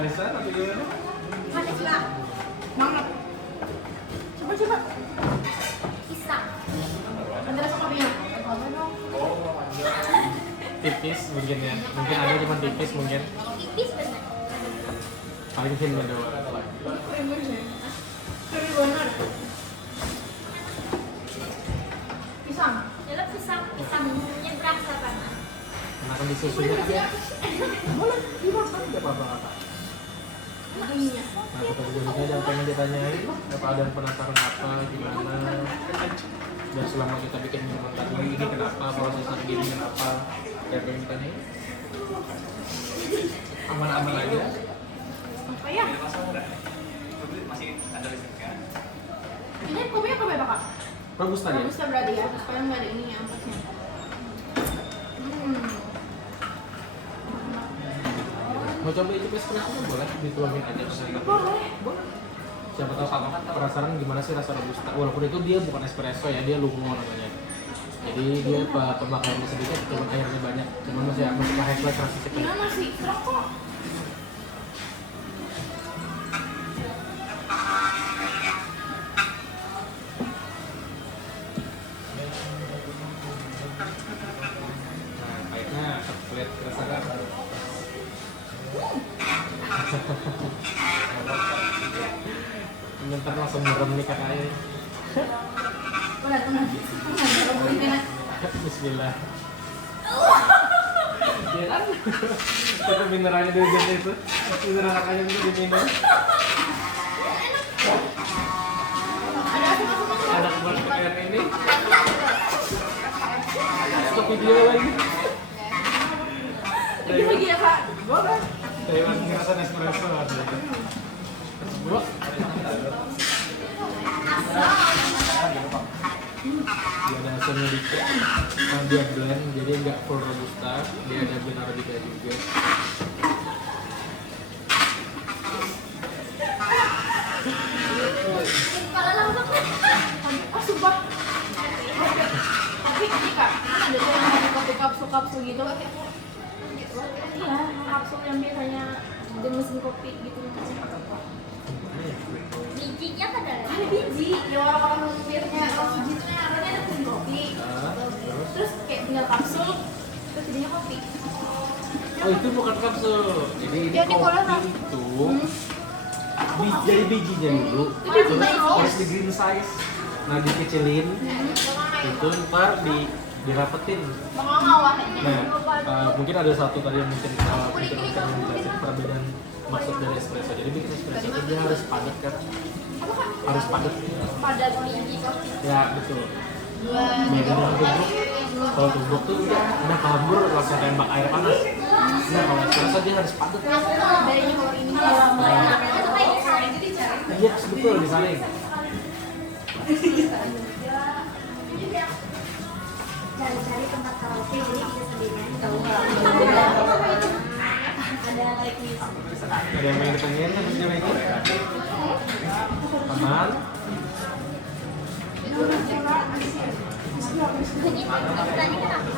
manisan atau gimana? Manis lah. Banget. Coba. Pisang. Ada rasa kopinya. Tipis mungkin ya. Mungkin ada cuma tipis mungkin. Tipis bener. Paling hint berdua. Keren bener. Pisang. Jelas pisangnya berasa banget. Makan di susunya kan ya? Boleh, dimakan nggak apa-apa kata. Nah, kebetulan ada pengen ditanyain, apa ada yang penasaran apa, gimana? Dan selama kita bikin minuman tadi ini kenapa, prosesnya gini kenapa? Ada yang pengen ditanyain? Aman-aman aja. Apa ya? Ini kopinya kopi apa kak? Robusta ya? Robusta berarti ya, supaya nggak ada ini ya ampasnya. Mau coba itu espresso kan boleh dituangin aja ke sana. Boleh. Siapa tahu kamu penasaran gimana sih rasa robusta. Walaupun itu dia bukan espresso ya, dia lungo namanya. Jadi dia pemakaiannya sedikit, cuma airnya banyak. Cuma masih high class rasa sekali. Ini masih rokok. Nah, pahitnya sepelet rasakan. Ntar langsung merem nih kakaknya. Benar. Bismillah. Iya kan? Itu mineralnya dari jam itu. Mineral kakaknya itu diminum. Ada buat pakaian ini. Stop video lagi. Ini lagi ya kak? Boleh. Dari mana ngerasa espresso ada. Bro. Dia ada hasilnya dikit. Dia blend, jadi nggak full robusta. Dia ada blend arabica juga. Kalau lama kan? Ah sumpah. Tapi ini kak, kan ada tuh yang kopi kapsul gitu. Iya, kapsul yang biasanya di mesin kopi gitu. Bijinya kan ada biji. Ya orang-orang biasanya kalau biji itu aromanya ada mesin kopi. Terus kayak tinggal kapsul, terus jadinya kopi. Oh itu bukan kapsul. Jadi ini Jadi kalau kopi itu jadi bijinya dulu. Itu biji Terus manis. harus di green size. Nah dikecilin. Itu ntar dirapetin. Nah, mungkin ada satu tadi yang mungkin bisa menjelaskan perbedaan maksud dari espresso. Jadi bikin espresso itu dia harus padat kan? Harus padat. Padat biji kopi. Ya betul. Beda dengan tubruk. Kalau tubruk tuh udah kabur langsung tembak air panas. Nah kalau espresso dia harus padat. Bedanya kalau ini itu kayak disaring gitu disaring. Iya betul disaring. Cari-cari tempat karaoke jadi bisa sendirian tahu ada like music. Ada yang pengen ditanyain kan disini lagi? Aman? Jadi tadi kan apa?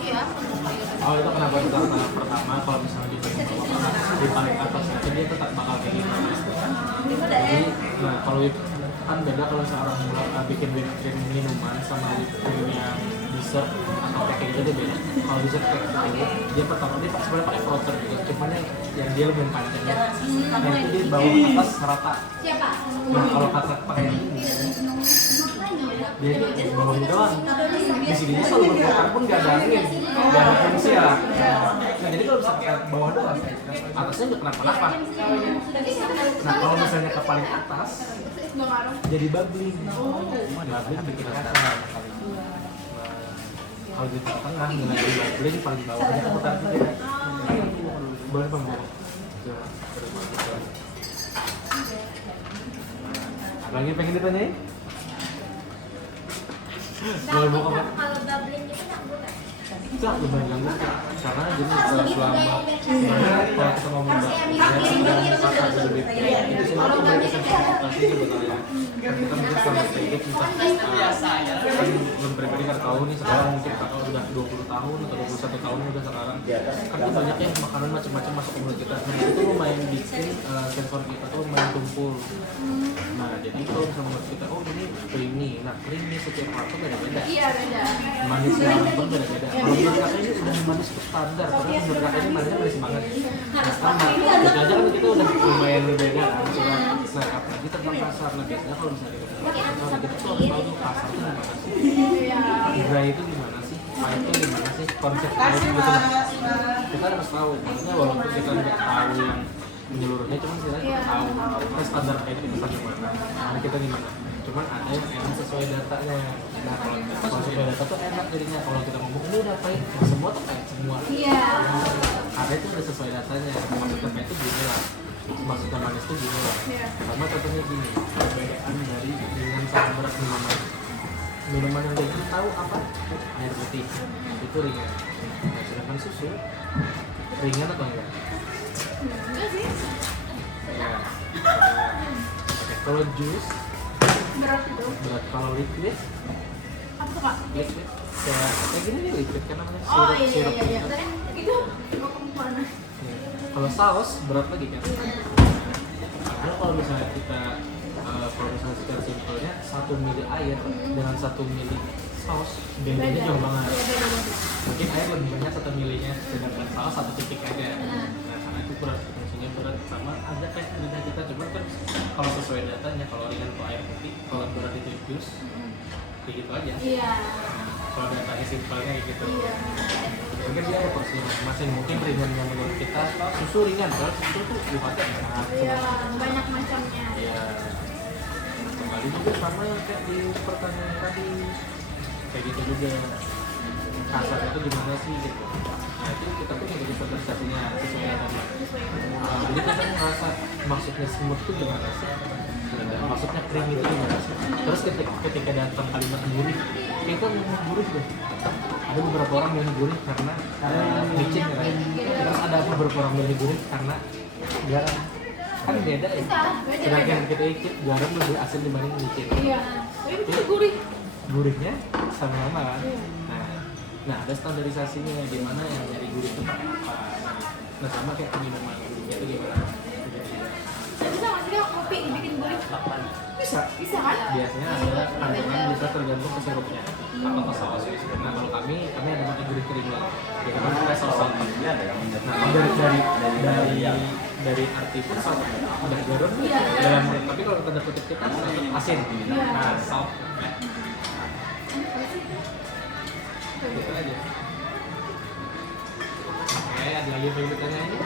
Iya. Oh itu kenapa pertama kalau misalnya di paling atas nanti dia tetap bakal kayak gitu. Jadi, nah kalau kan beda kalau seorang bikin whipped cream minuman sama whipped cream yang dessert atau kayak gitu dia beda. Kalau dessert kayak gitu dia pertama dia sebenarnya pakai frozen gitu, cuman yang dia lebih panjang. Nah itu dia bawah atas rata. Siapa? Nah kalau kata pakai yang ini dia ini bawah doang. Di sini selalu berputar pun nggak ada angin, nggak ada fungsi ya. Nah jadi kalau misalnya bawah doang, atasnya nggak kenapa-napa. Nah kalau misalnya ke paling atas jadi bubbling. Bubbling bikin rasa. Kalau di tengah mulai dari bubbling paling bawahnya keputar juga. Boleh pembawa. Lagi pengen ditanyain? Boleh buka apa? Kalau bubbling itu nggak boleh. itu lumayan ganggu karena gini selama kalau kita ngomong itu semua tuh dari konsultasi sebetulnya kan kita mungkin sama sedikit entah kan belum pribadi kan tahu nih sekarang mungkin kakak udah 20 tahun atau 21 tahun udah sekarang kan tuh banyak ya makanan macam-macam masuk ke mulut kita dan itu tuh lumayan bikin sensor kita tuh lumayan tumpul. Nah jadi kalau misalnya menurut kita oh ini creamy, nah creamy setiap orang tuh beda-beda. Iya beda. Manisnya orang pun beda-beda. Kalau menurut kakak ini udah manis tuh standar, karena menurut kakak ini manisnya manis banget. Nah sama, itu aja kan kita udah lumayan berbeda kan. Nah apalagi tentang pasar, nah biasanya kalau misalnya kita tentang pasar, kita tuh harus tahu tuh pasar tuh gimana sih. Dry itu gimana sih, pahit itu gimana sih, konsep pahit gitu lah. Kita harus tahu, maksudnya walaupun kita nggak tahu yang menyeluruhnya, cuman kita tahu kita standar pahit itu bagaimana, nah kita gimana. Cuman ada yang emang sesuai datanya. Nah kalau sesuai data tuh enak jadinya. Kalau kita ngomong ini udah pahit, semua tuh pahit semua. Iya. Karena itu udah sesuai datanya. Maksudnya pahit itu gini lah, maksudnya manis tuh gini lah. Sama contohnya gini, perbedaan dari ringan sama berat minuman. Minuman yang kita tahu apa? Air putih itu ringan. Nah, sedangkan susu ringan atau enggak? Enggak sih. Ya. Oke, kalau jus Berat itu. berat, kalau liquid Apa tuh kak? liquid kayak gini nih liquid kan namanya Oh sirup iya iya sirup iya. gitu. Tadi itu mau kemana? Ya. Kalau saus berat lagi kan. Karena kalau misalnya kita kalau misalnya secara simpelnya 1 mili air dengan 1 mili saus bedanya jauh banget. Mungkin air lebih banyak 1 milinya, sedangkan saus 1 titik aja. Nah karena itu berat, maksudnya berat sama ada kayak lidah kita. Cuma kan kalau sesuai datanya, kalau ringan itu air putih, kalau berat itu jus, kayak gitu aja. Iya. Kalau datanya simpelnya kayak gitu. Iya. Mungkin dia ada porsi masing-masing. Mungkin ringannya menurut kita susu ringan, kalau susu tuh sifatnya enak. Iya, banyak macamnya. Iya. Kembali juga sama yang kayak di pertanyaan tadi, kayak gitu juga. Kasarnya itu gimana sih gitu. Nah itu kita tuh ngikutin standarisasinya sesuai tadi. Jadi kita ngerasa maksudnya smooth tuh gimana sih? Dan maksudnya creamy itu gimana sih? Terus ketika datang kalimat gurih, kita ngomong gurih deh. Ada beberapa orang yang gurih karena micin kan. Terus ada beberapa orang yang gurih karena garam. Kan beda ya. Sedangkan kita ikut garam lebih asin dibanding micin. Iya. Tapi itu gurih. Gurihnya sama-sama kan. Nah ada standarisasinya di mana yang dari gurih itu pakai apa. Nah sama kayak minuman gurihnya itu gimana? Bisa nggak sih Kak, kopi dibikin gurih? Bisa. Bisa kan? Biasanya ada kandungan bisa tergantung ke sirupnya atau ke saus. Nah kalau kami ada pakai gurih creamy. Jadi kami pakai saus salty. Nah dari arti pun satu ada garam dalam, tapi kalau tanda kutip kita asin. Nah salt. Gitu aja. Oke, ada lagi yang ingin ditanya ini?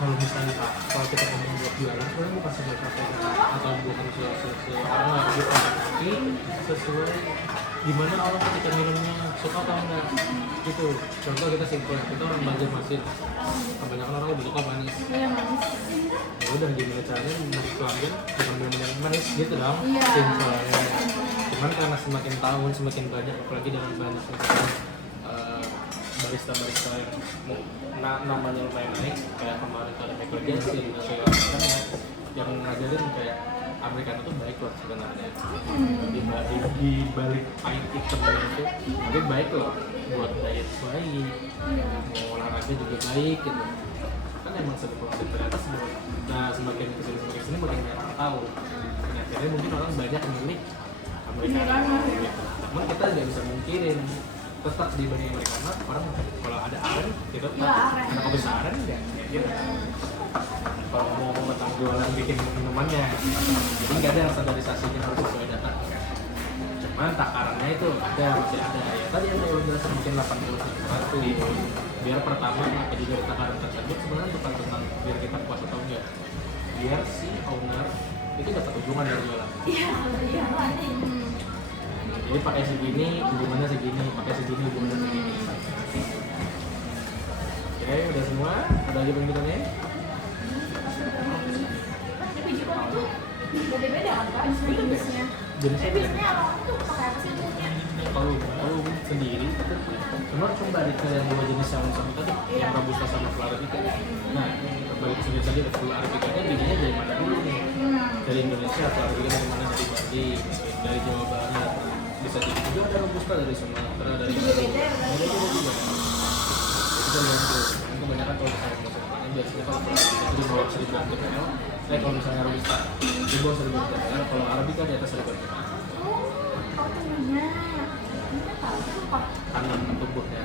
Kalau misalnya Pak, kalau kita ngomong buat jualan, sebenarnya bukan sebuah kafe atau bukan seorang lah gitu, tapi sesuai gimana orang ketika minumnya suka atau enggak gitu. Contoh kita simpel, kita orang Banjarmasin, kebanyakan orang lebih suka manis. Iya manis. Ya udah gimana caranya menarik pelanggan dengan minum yang manis gitu dong, Iya. simpelnya. Cuman karena semakin tahun semakin banyak, apalagi dengan banyak barista-barista yang namanya lumayan naik, kayak kemarin ada Michael Jackson dan segala macamnya yang ngajarin kayak Americano tuh baik loh sebenarnya. Di balik pahit hitamnya itu tapi baik loh, buat diet baik, mau olahraga juga baik gitu. Kan emang sebenarnya ternyata semakin kesini makin banyak orang tahu. Dan akhirnya mungkin orang banyak memilih Americano gitu. Namun kita nggak bisa mungkirin tetap dibanding Americano, orang kalau ada aren gitu, ada kopi aren enggak gitu. Kalau mau tentang jualan bikin minumannya, jadi nggak ada standarisasinya harus sesuai data. Cuman takarannya itu ada, masih ada ya. Tadi yang saya jelasin mungkin 80-100. Biar pertama apa juga takaran tersebut sebenarnya bukan tentang biar kita puas atau enggak, biar si owner itu dapat hubungan dari jualan. Iya. Jadi pakai segini, hubungannya segini, pakai segini, hubungannya segini. Oke, udah semua? Ada lagi pengen ditanya? Beda-beda kan Kak? Jenisnya. Jenisnya beda. Biasanya orang tuh pakai apa sih bumbunya? Kalau sendiri cuma balik ke yang dua jenis yang sama tadi yang robusta sama full arabica. Nah balik ke sini tadi ada full arabica nya bininya dari mana dulu nih? Dari Indonesia atau arabica dari mana? Dari Bali, dari Jawa Barat, bisa jadi juga ada robusta dari Sumatera, dari Beda-beda ya, beda juga. Kita lihat tuh, kebanyakan kalau misalnya maksudnya biasanya kalau full arabica itu di bawah 1000 ml. Kalau misalnya robusta di bawah 1000 ml, kalau arabica di atas 1000 ml. Oh tengahnya. Ini tahu apa? Tanam tubuhnya.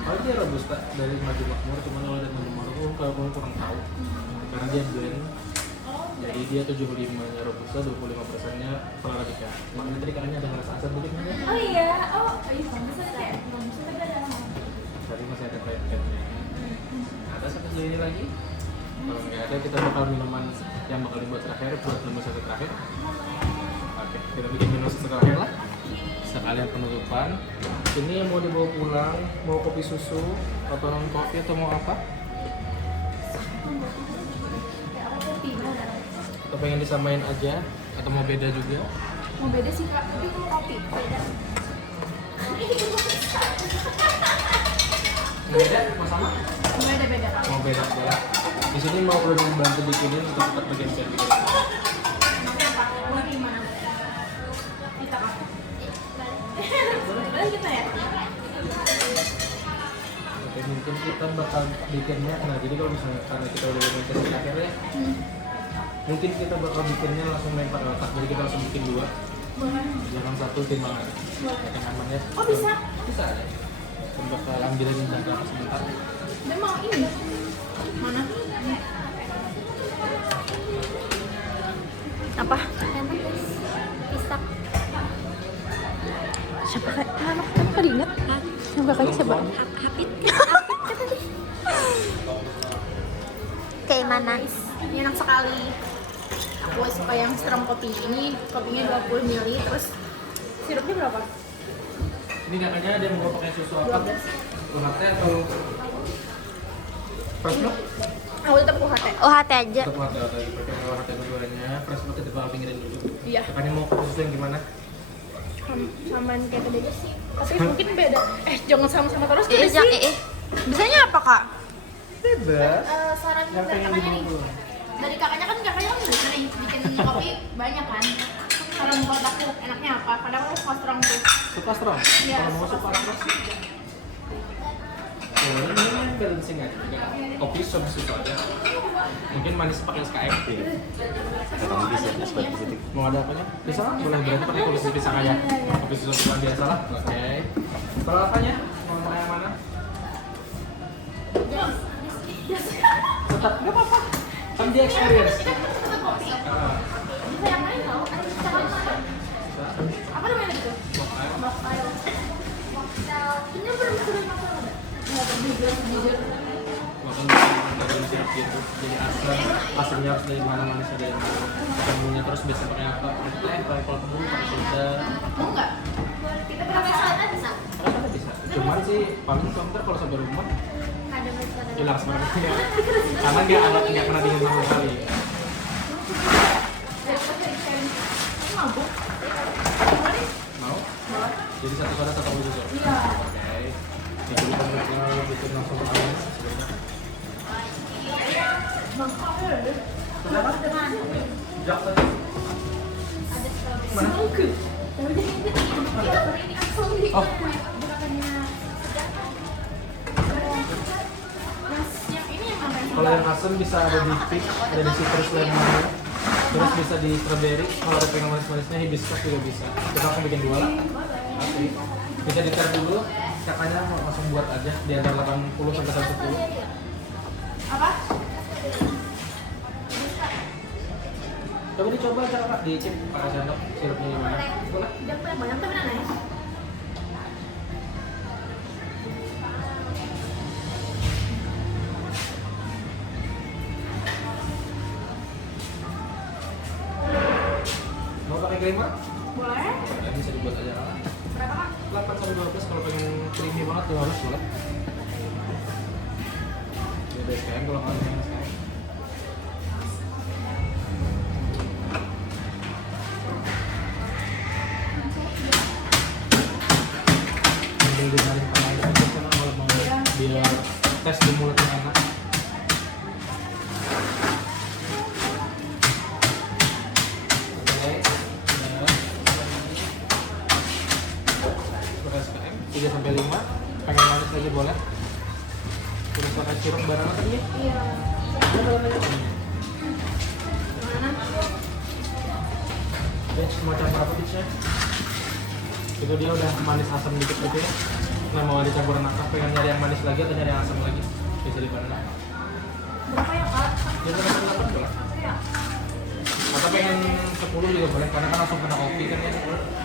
Kalau dia robusta dari maju makmur, cuman kalau dari maju makmur kalau kamu kurang tahu, karena dia blend. Jadi dia 75-nya robusta, 25%-nya arabica. Makanya tadi katanya ada rasa asam dikit nih. Oh iya, oh iya bisa kayak bisa tapi ada lama. Tadi masih ada pahit-pahitnya. Ada satu ini lagi. Kalau nggak ada kita bakal minuman yang bakal dibuat terakhir buat nomor satu terakhir. Oke, kita bikin minum satu terakhir lah. Sekalian penutupan. Ini yang mau dibawa pulang, mau kopi susu atau non kopi atau mau apa? Kayak apa kopi mana? Atau pengen disamain aja atau mau beda juga? Mau beda sih Kak, tapi kalau kopi beda. Beda, mau sama? Beda-beda Kak. Mau beda boleh. Di sini mau perlu dibantu bikinin untuk tetap bagian bisa bikin. Mau gimana? Kita Kak. Boleh kita ya? Oke, mungkin kita bakal bikinnya. Nah, jadi kalau misalnya karena kita udah main tes terakhir ya, mungkin kita bakal bikinnya langsung main pakai otak. Jadi kita langsung bikin dua. Boleh. Jangan satu timbangan. Yang aman ya. Oh bisa? Bisa aja. Kita bakal ambilin jaga sebentar. Dan mau ini mana? Apa? Pisak. Siapa kak? Anak kan ingat? Yang kakaknya siapa? Hapit. Kayak mana? Ini enak sekali. Aku suka yang strong kopi ini. Kopinya 20 ml. Terus sirupnya berapa? Ini kakaknya dia mau pakai susu apa? Latte atau fresh milk? Aku tetap UHT. UHT aja. Tetap latte atau pakai latte keduanya. Fresh milk kita bakal pinggirin dulu. Iya. Kakaknya mau pakai susu yang gimana? Samaan kayak tadi aja sih. Tapi mungkin beda. Jangan sama-sama terus Iya, kita sih. Bisanya apa kak? Bebas. Saran Yang dari pengen kakaknya nih. dibawa. Dari kakaknya kan udah sering bikin kopi banyak kan. Saran buat aku enaknya apa? Kadang aku suka strong tuh. Suka strong? Iya, Kalau mau suka suka strong sih. Ini balancing aja. Kopi sama susu aja. Mungkin manis pakai SKM. Emang bisa spesifik. Mau ada apanya? Bisa lah, boleh berarti pakai kopi susu pisang aja. Kopi susu pisang biasa lah. Oke. Kalau apanya? Mau yang mana? Tetap nggak apa-apa. Kan dia experience. Bisa yang lain tau? Ada bisa apa? Apa namanya itu? Mocktail. Mocktail. Ini bener-bener mocktail ada? Nggak jujur. Makan dari sirup gitu. Jadi asamnya harus dari mana manis ada yang ketemunya terus biasa pakai apa? Pakai kalau ketemu pakai soda. Mau nggak? Kita pakai soda bisa? Ada bisa. Cuman sih paling ntar kalau sampai rumah Ada soda. hilang sebenarnya. Karena dia nggak pernah dingin sama sekali. Mabuk? Mau? Jadi satu soda satu kopi susu. Iya. Oke. Jadi kita bakal bikin langsung panas sebenarnya. Kenapa? Jak tadi. Ada strawberry. Mana? Oh. Yang ini yang mana? Kalau yang asam bisa ada di peach, ada di citrus lemon, terus bisa di strawberry. Kalau ada pengen manis-manisnya hibiscus juga bisa. Kita akan bikin dua lah. Oke. Bisa di-tar dulu. Kakaknya mau langsung buat aja di antara 80 sampai 110. Apa? Coba dicoba aja kak, dicip pakai sendok sirupnya gimana? Boleh? Jangan banyak tapi enak. Mau pakai creamer? Boleh? Ya, bisa dibuat aja kak. Berapa kak? 8 sampai 12 kalau pengen creamy banget 12 boleh. Beda SKM kalau nggak pengen SKM. boleh. Terus pakai sirup banana tadi ya? Iya. Dia semacam berapa tipsnya? Itu dia udah manis asam dikit gitu ya. Nah mau dicampur nangka, pengen nyari yang manis lagi atau nyari yang asam lagi? Bisa di banana. Berapa ya kak? Ya teman-teman boleh. Atau pengen 10 juga boleh, karena kan langsung kena kopi kan ya.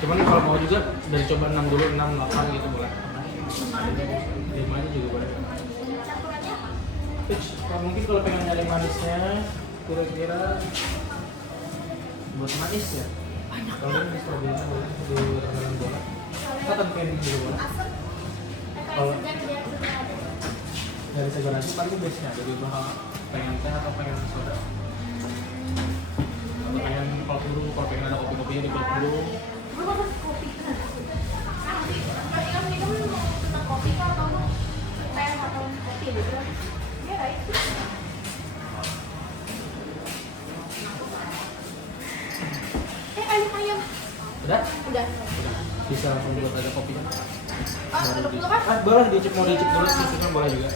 Cuman kalau mau juga dari coba 6 dulu, 6, 8 gitu boleh. 5 aja juga boleh. Mungkin kalau pengen nyari manisnya, kira-kira buat manis ya. Kalau ini stroberinya boleh, di rendahan boleh. Atau candy juga boleh. Kalau dari segar aja paling base-nya, dari bahan pengen teh atau pengen soda. Atau pengen kolak dulu, kalau pengen ada kopi-kopinya di kolak dulu. Ayam. Udah? Udah. Bisa langsung buat ada kopinya. Duduk dulu kan? Boleh dicip, mau dicip dulu, susunya boleh juga.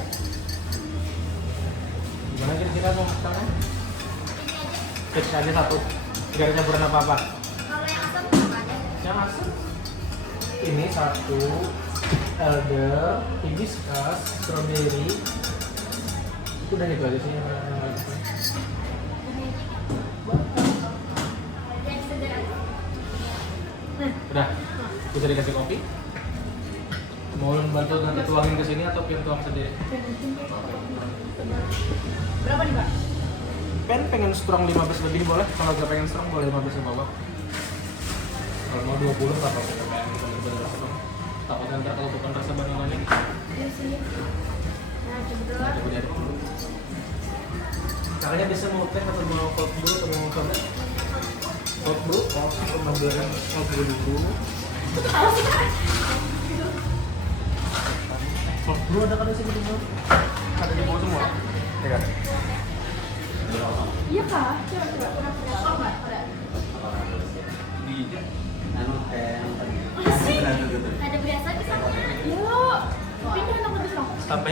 Gimana kira-kira mau makannya? Fix aja satu, gak ada campuran apa-apa. Kalau yang asam apa aja? Yang asam ini satu, elder, hibiscus, strawberry. Itu udah itu aja sih yang lain. Udah, bisa dikasih kopi. Mau bantu nanti tuangin ke sini atau pian tuang sendiri? Berapa nih, Pak? Pengen strong 15 lebih boleh, kalau gak pengen strong boleh 15 ke bawah. Kalau mau 20 tak apa-apa, pengen bener-bener strong. Takutnya ntar kalau bukan rasa banananya. Iya sih. Nah, coba Nah, coba diaduk dulu. Caranya bisa mau teh atau mau cold brew atau mau soda? Cold brew, kalau mau blend cold brew dulu. Cold brew ada kan di sini semua? Ada di bawah semua? Ya kan? Iya kak, coba. Oh, enggak, ada. Di anu kayak Masih? Ada berasa di sana? Yuk. Pindah nomor berapa? Sampai